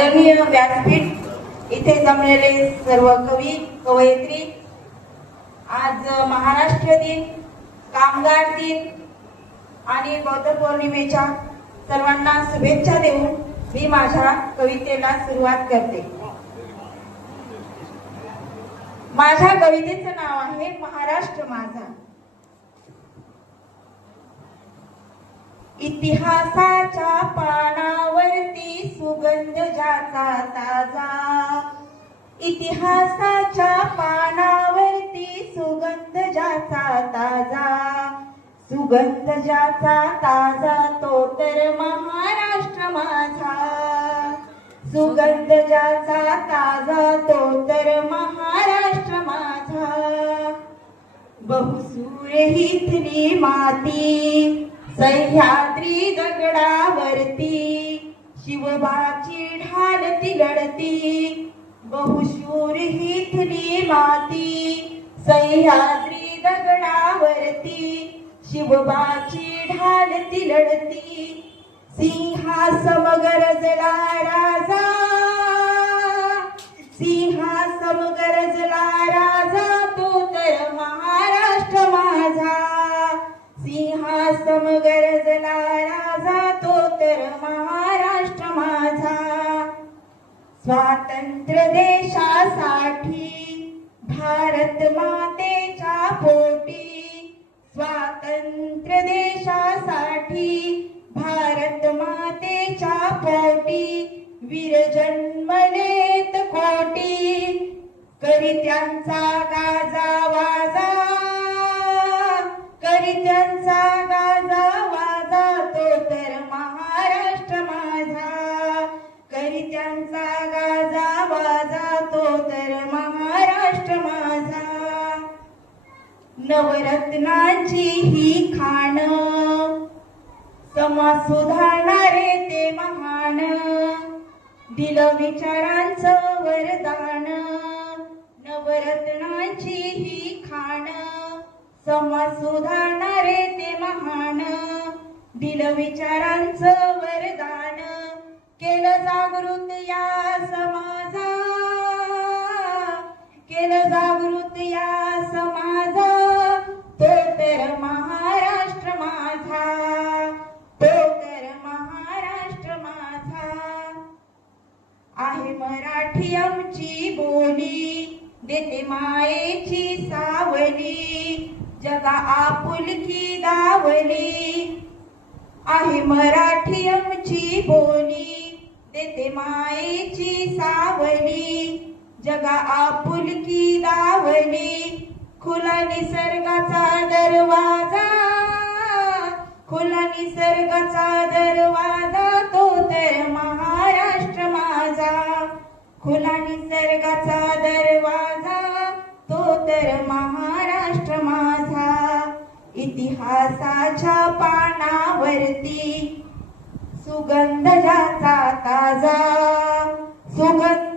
आदरणीय व्यासपीठ, इथे जमलेले सर्व कवी कवयित्री, आज महाराष्ट्र दिन, कामगार दिन आणि बौद्ध पौर्णिमेच्या सर्वांना शुभेच्छा देऊन मी माझ्या कवितेला सुरुवात करते. माझ्या कवितेचं नाव आहे महाराष्ट्र माझा. इतिहासाच्या पानावरती सुगंध ज्याचा ताजा, इतिहासाच्या पानावरती सुगंध ज्याचा ताजा, सुगंध ज्याचा ताजा तो तर महाराष्ट्र माझा, सुगंध ज्याचा ताजा तो तर महाराष्ट्र माझा. बहुसूर हिथली माती सह्याद्री दगडावरती, शिवबाची ढाल ती लढती. बहुशूर हिथली माती सह्याद्री दगडावरती, शिवबाची ढाल ती लढती. सिंहासम गरजला राजा, सिंहासम गरजला राजा तो तर महाराष्ट्र माझा, सिंहासम गरजला राजा तो तर महाराष्ट्र माझा. स्वातंत्र्य देशासाठी भारत मातेच्या पोटी, स्वातंत्र्य देशासाठी भारत मातेच्या पोटी, वीर जन्मलेत कोटी. करित्यांचा गाजा वाजा, करित्यांचा गाजा वाजा तो तर महाराष्ट्र माझा, करित्यांचा गाजा वाजा तो तर महाराष्ट्र माझा. नवरत्नांची ही खाण समाज सुधारणारे ते महान, दिलं विचारांचं वरदान. नवरत्नांची ही खाण समाज सुधारणारे ते महान, दिलं विचारांचं वरदान. केलं जागृत या समाजा, केलं जागृत या समाजा तो तर महाराष्ट्र माझा, तो तर महाराष्ट्र माझा. आहे मराठी आमची बोली, देते मायेची सावली, जगा आपुलकी दावली. आहे मराठी आमची बोली, देते मायेची सावली, जगा आपुलकी दावली. खुला निसर्गाचा दरवाजा, खुला निसर्गाचा दरवाजा तो तर महाराष्ट्र माझा, खुला निसर्गाचा दरवाजा तो तर महाराष्ट्र माझा. इतिहासाच्या पानावरती सुगंध ज्याचा ताजा, सुगंध